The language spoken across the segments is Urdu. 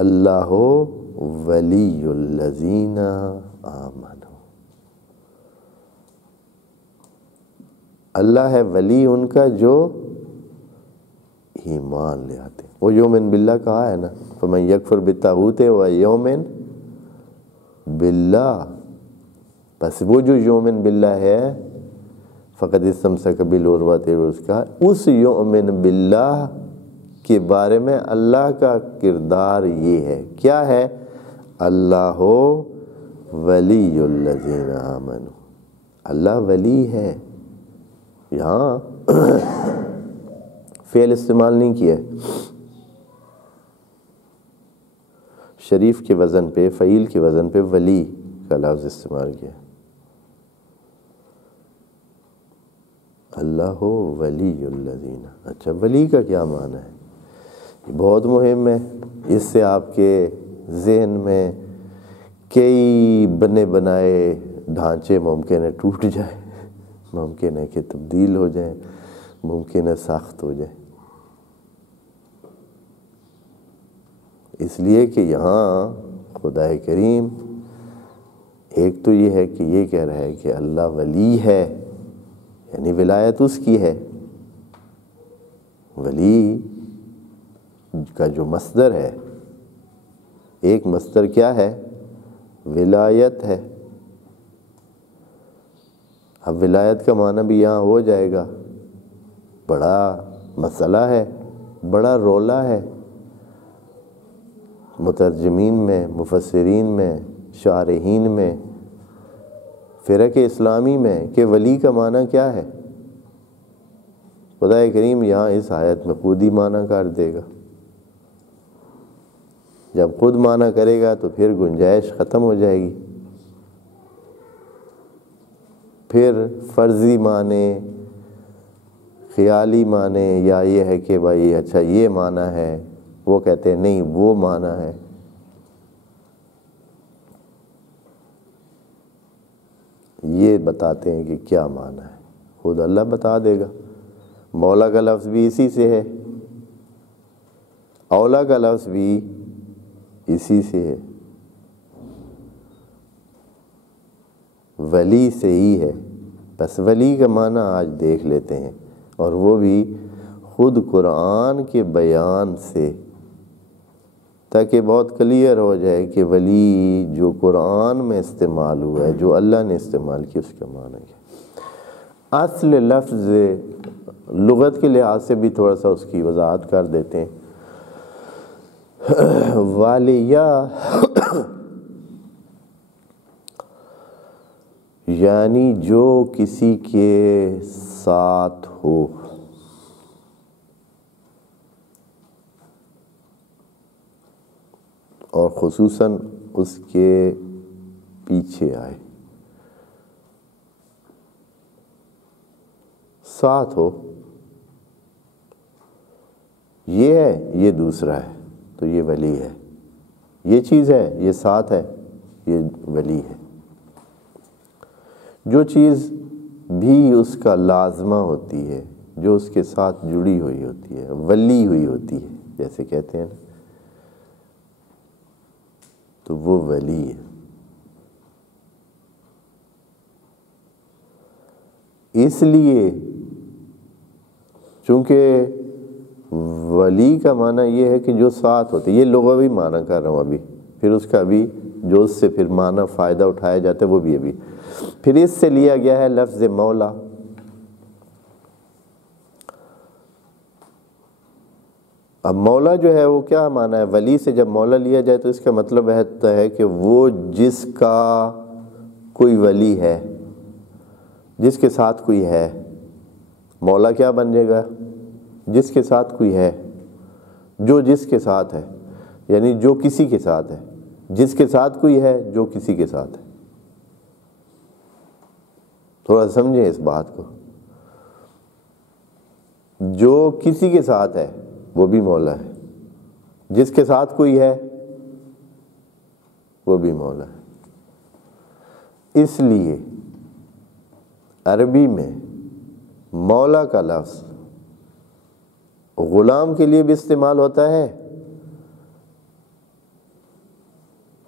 اللہ ولی الذین آمنوا، اللہ ہے ولی ان کا جو ایمان لے آتے. وہ یومن باللہ کہا ہے نا، فمن یکفر بالطاغوت ویؤمن باللہ، بس وہ جو یومن باللہ ہے فقد استمسک بالعروۃ الوثقی، اس یؤمن باللہ کے بارے میں اللہ کا کردار یہ ہے. کیا ہے؟ اللہ ولی الذین آمنوا، اللہ ولی ہے. یہاں فعل استعمال نہیں کیا، شریف کے وزن پہ، فعیل کے وزن پہ ولی کا لفظ استعمال کیا. اللہ ولی الذین. اچھا، ولی کا کیا معنی ہے؟ یہ بہت مہم ہے. اس سے آپ کے ذہن میں کئی بنے بنائے ڈھانچے ممکن ہے ٹوٹ جائیں، ممکن ہے کہ تبدیل ہو جائیں، ممکن ہے سخت ہو جائیں. اس لیے کہ یہاں خدا کریم ایک تو یہ ہے کہ یہ کہہ رہا ہے کہ اللہ ولی ہے، یعنی ولایت اس کی ہے. ولی کا جو مصدر ہے، ایک مصدر کیا ہے؟ ولایت ہے. اب ولایت کا معنی بھی یہاں ہو جائے گا. بڑا مسئلہ ہے، بڑا رولا ہے مترجمین میں، مفسرین میں، شارحین میں، فرق اسلامی میں کہ ولی کا معنی کیا ہے. خدا کریم یہاں اس آیت میں خود ہی معنی کر دے گا. جب خود معنی کرے گا تو پھر گنجائش ختم ہو جائے گی. پھر فرضی معنی، خیالی معنی، یا یہ ہے کہ بھائی اچھا یہ معنی ہے، وہ کہتے ہیں نہیں وہ معنی ہے. یہ بتاتے ہیں کہ کیا معنی ہے، خود اللہ بتا دے گا. مولا کا لفظ بھی اسی سے ہے، اولا کا لفظ بھی اسی سے ہے، ولی سے ہی ہے. بس ولی کا معنی آج دیکھ لیتے ہیں، اور وہ بھی خود قرآن کے بیان سے، تاکہ بہت کلیئر ہو جائے کہ ولی جو قرآن میں استعمال ہوا ہے، جو اللہ نے استعمال کیا، اس کا معنی کیا. اصل لفظ لغت کے لحاظ سے بھی تھوڑا سا اس کی وضاحت کر دیتے ہیں. والیہ یعنی جو کسی کے ساتھ ہو، اور خصوصاً اس کے پیچھے آئے. ساتھ ہو، یہ ہے، یہ دوسرا ہے، تو یہ ولی ہے. یہ چیز ہے، یہ ساتھ ہے، یہ ولی ہے. جو چیز بھی اس کا لازمہ ہوتی ہے، جو اس کے ساتھ جڑی ہوئی ہوتی ہے، ولی ہوئی ہوتی ہے جیسے کہتے ہیں نا، تو وہ ولی ہے. اس لیے چونکہ ولی کا معنی یہ ہے کہ جو ساتھ ہوتے، یہ لغوی معنی کر رہا ہوں ابھی، پھر اس کا بھی جو اس سے پھر معنی فائدہ اٹھایا جاتا ہے وہ بھی ابھی. پھر اس سے لیا گیا ہے لفظ مولا. اب مولا جو ہے وہ کیا معنی ہے؟ ولی سے جب مولا لیا جائے تو اس کا مطلب ہے کہ وہ جس کا کوئی ولی ہے، جس کے ساتھ کوئی ہے. مولا کیا بن جائے گا؟ جس کے ساتھ کوئی ہے، جو جس کے ساتھ ہے، یعنی جو کسی کے ساتھ ہے. جس کے ساتھ کوئی ہے، جو کسی کے ساتھ ہے. تھوڑا سمجھیں اس بات کو. جو کسی کے ساتھ ہے وہ بھی مولا ہے، جس کے ساتھ کوئی ہے وہ بھی مولا ہے. اس لیے عربی میں مولا کا لفظ غلام کے لیے بھی استعمال ہوتا ہے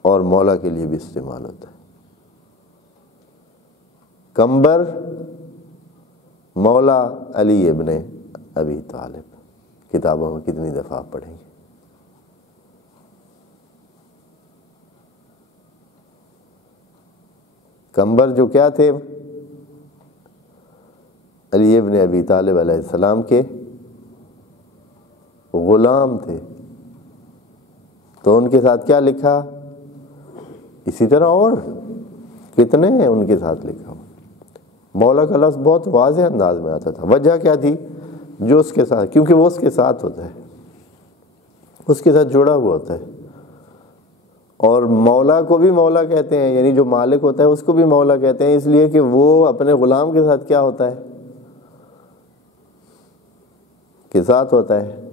اور مولا کے لیے بھی استعمال ہوتا ہے۔ کمبر مولا علی ابن ابی طالب، کتابوں میں کتنی دفعہ پڑھیں گے۔ کمبر جو کیا تھے؟ علی ابن ابی طالب علیہ السلام کے غلام تھے، تو ان کے ساتھ کیا لکھا؟ اسی طرح اور کتنے ہیں ان کے ساتھ لکھا ہوا۔ مولا کا لفظ بہت واضح انداز میں آتا تھا۔ وجہ کیا تھی؟ جو اس کے ساتھ، کیونکہ وہ اس کے ساتھ ہوتا ہے، اس کے ساتھ جڑا ہوا ہوتا ہے۔ اور مولا کو بھی مولا کہتے ہیں، یعنی جو مالک ہوتا ہے اس کو بھی مولا کہتے ہیں، اس لیے کہ وہ اپنے غلام کے ساتھ کیا ہوتا ہے؟ کے ساتھ ہوتا ہے،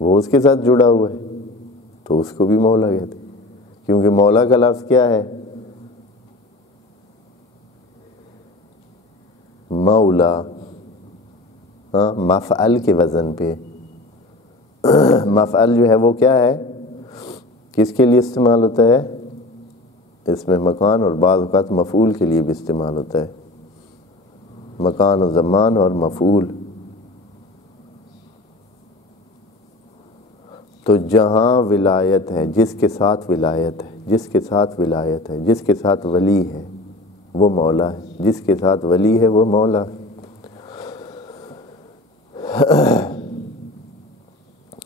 وہ اس کے ساتھ جڑا ہوا ہے، تو اس کو بھی مولا کہتے ہیں۔ کیونکہ مولا کا لفظ کیا ہے؟ مولا، مفعل کے وزن پہ۔ مفعل جو ہے وہ کیا ہے؟ کس کے لیے استعمال ہوتا ہے؟ اس میں مکان، اور بعض اوقات مفعول کے لیے بھی استعمال ہوتا ہے۔ مکان و زمان اور مفعول۔ تو جہاں ولایت ہے، جس کے ساتھ ولایت ہے، جس کے ساتھ ولایت ہے، جس کے ساتھ ولی ہے وہ مولا ہے، جس کے ساتھ ولی ہے وہ مولا ہے۔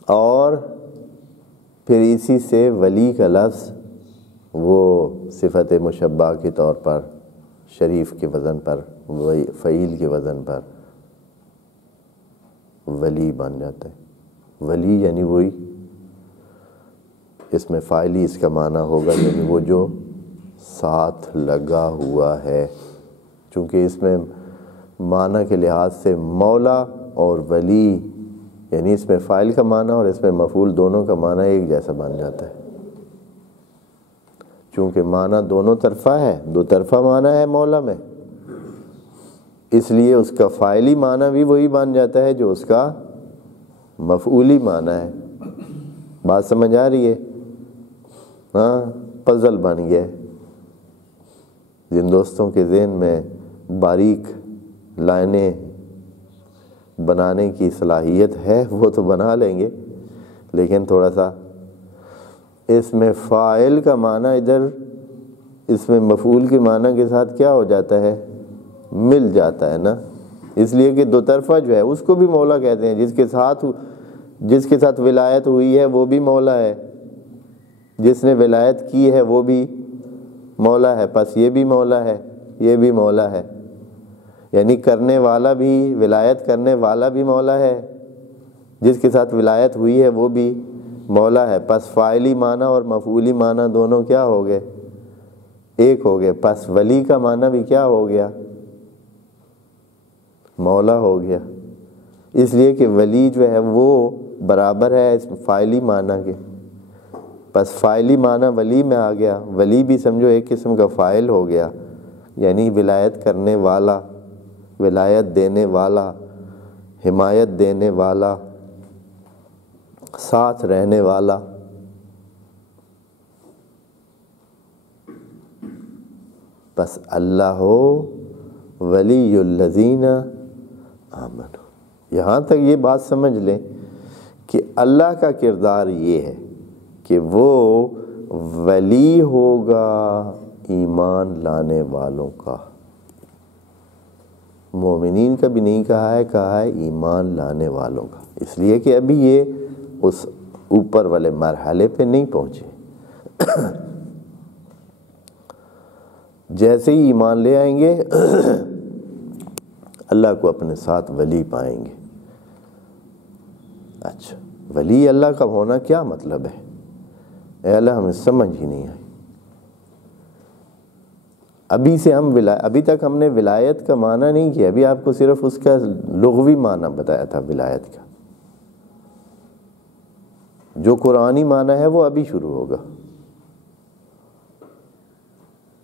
اور پھر اسی سے ولی کا لفظ وہ صفت مشبہ کے طور پر، شریف کے وزن پر، فعیل کے وزن پر ولی بن جاتا ہے۔ ولی یعنی وہی، اس میں فاعلی اس کا معنی ہوگا، یعنی وہ جو ساتھ لگا ہوا ہے۔ چونکہ اس میں معنی کے لحاظ سے مولا اور ولی، یعنی اس میں فاعل کا معنی اور اس میں مفعول، دونوں کا معنی ایک جیسا بن جاتا ہے۔ چونکہ معنی دونوں طرفہ ہے، دو طرفہ معنی ہے مولا میں، اس لیے اس کا فاعلی معنی بھی وہی بن جاتا ہے جو اس کا مفعولی معنی ہے۔ بات سمجھ آ رہی ہے؟ ہاں، پزل بن گیا۔ جن دوستوں کے ذہن میں باریک لائنیں بنانے کی صلاحیت ہے وہ تو بنا لیں گے، لیکن تھوڑا سا اس میں فاعل کا معنی ادھر اس میں مفعول کے معنی کے ساتھ کیا ہو جاتا ہے؟ مل جاتا ہے نا۔ اس لیے کہ دو طرفہ جو ہے اس کو بھی مولا کہتے ہیں۔ جس کے ساتھ ولایت ہوئی ہے وہ بھی مولا ہے، جس نے ولایت کی ہے وہ بھی مولا ہے، پس یہ بھی مولا ہے، یہ بھی مولا ہے۔ یعنی کرنے والا بھی، ولایت کرنے والا بھی مولا ہے، جس کے ساتھ ولایت ہوئی ہے وہ بھی مولا ہے۔ پس فاعلی معنی اور مفعولی معنی دونوں کیا ہو گئے؟ ایک ہو گئے۔ پس ولی کا معنی بھی کیا ہو گیا؟ مولا ہو گیا۔ اس لیے کہ ولی جو ہے وہ برابر ہے اس فاعلی معنی کے۔ پس فاعلی معنی ولی میں آ گیا، ولی بھی سمجھو ایک قسم کا فاعل ہو گیا، یعنی ولایت کرنے والا، ولایت دینے والا، حمایت دینے والا، ساتھ رہنے والا۔ پس اللہ ولی الذین آمنوا۔ یہاں تک یہ بات سمجھ لیں کہ اللہ کا کردار یہ ہے کہ وہ ولی ہوگا ایمان لانے والوں کا۔ مومنین کا بھی نہیں کہا ہے، کہا ہے ایمان لانے والوں کا، اس لیے کہ ابھی یہ اس اوپر والے مرحلے پہ نہیں پہنچے۔ جیسے ہی ایمان لے آئیں گے اللہ کو اپنے ساتھ ولی پائیں گے۔ اچھا، ولی اللہ کا ہونا کیا مطلب ہے؟ اے اللہ ہمیں سمجھ ہی نہیں آئی۔ ابھی تک ہم نے ولایت کا معنی نہیں کیا، ابھی آپ کو صرف اس کا لغوی معنی بتایا تھا ولایت کا۔ جو قرآنی معنی ہے وہ ابھی شروع ہوگا۔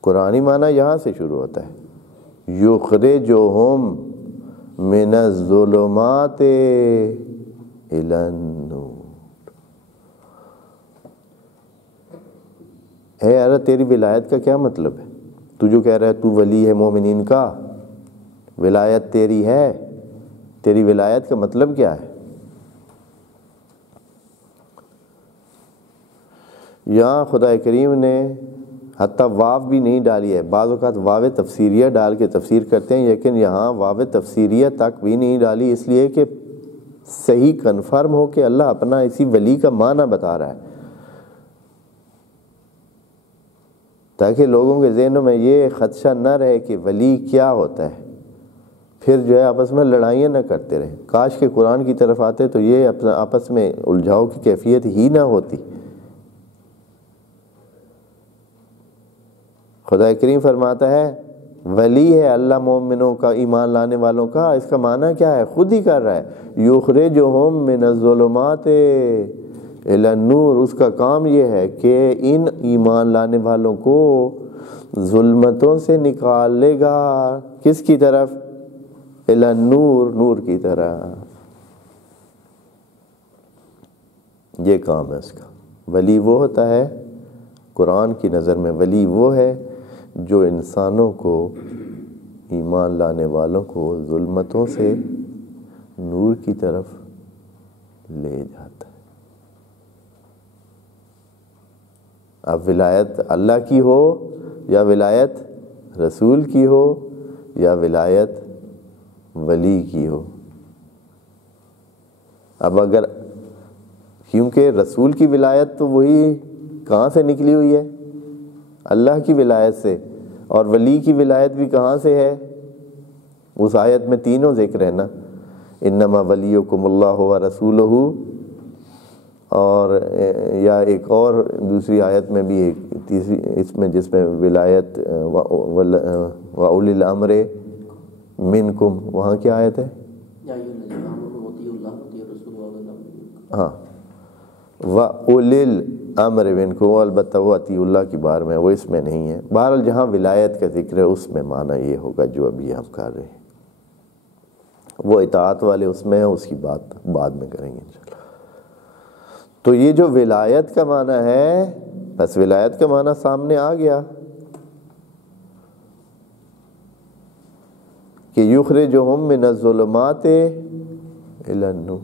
قرآنی معنی یہاں سے شروع ہوتا ہے، یخرجہم من الظلمات الی النور۔ اے یار تیری ولایت کا کیا مطلب ہے؟ تو جو کہہ رہا ہے تو ولی ہے مومنین کا، ولایت تیری ہے، تیری ولایت کا مطلب کیا ہے؟ یہاں خدا کریم نے حتیٰ واو بھی نہیں ڈالی ہے، بعض اوقات واو تفسیریہ ڈال کے تفسیر کرتے ہیں، لیکن یہاں واو تفسیریہ تک بھی نہیں ڈالی، اس لیے کہ صحیح کنفرم ہو کہ اللہ اپنا اسی ولی کا معنی بتا رہا ہے، تاکہ لوگوں کے ذہنوں میں یہ خدشہ نہ رہے کہ ولی کیا ہوتا ہے، پھر جو ہے آپس میں لڑائیاں نہ کرتے رہیں۔ کاش کہ قرآن کی طرف آتے تو یہ آپس میں الجھاؤ کی کیفیت ہی نہ ہوتی۔ خدا کریم فرماتا ہے ولی ہے اللہ مومنوں کا، ایمان لانے والوں کا۔ اس کا معنی کیا ہے؟ خود ہی کر رہا ہے، یخرجہم من الظلمات الی النور۔ اس کا کام یہ ہے کہ ان ایمان لانے والوں کو ظلمتوں سے نکالے گا، کس کی طرف؟ الی النور، نور کی طرف۔ یہ کام ہے اس کا۔ ولی وہ ہوتا ہے، قرآن کی نظر میں ولی وہ ہے جو انسانوں کو، ایمان لانے والوں کو ظلمتوں سے نور کی طرف لے جاتا ہے۔ اب ولایت اللہ کی ہو یا ولایت رسول کی ہو یا ولایت ولی کی ہو، اب اگر، کیونکہ رسول کی ولایت تو وہی کہاں سے نکلی ہوئی ہے؟ اللہ کی ولایت سے، اور ولی کی ولایت بھی کہاں سے ہے؟ اس آیت میں تینوں ذکر ہے نا، انما ولیکم اللہ ورسولہ، اور یا ایک اور دوسری آیت میں بھی ایک تیسری اس میں جس میں ولایت وَأُولِي الْأَمْرِ مِنْكُمْ، وہاں کیا آیت ہے؟ ہاں وَأُولِي الْأَمْرِ مِنْكُمْ، البتہ وہ اطیعوا اللہ کی بار میں، وہ اس میں نہیں ہے۔ بہرحال جہاں ولایت کا ذکر ہے اس میں معنی یہ ہوگا جو ابھی ہم کر رہے ہیں، وہ اطاعت والے اس میں ہیں، اس کی بات بعد میں کریں گے انشاءاللہ۔ تو یہ جو ولایت کا معنی ہے، بس ولایت کا معنی سامنے آ گیا کہ یخرجہم من الظلمات الی النور۔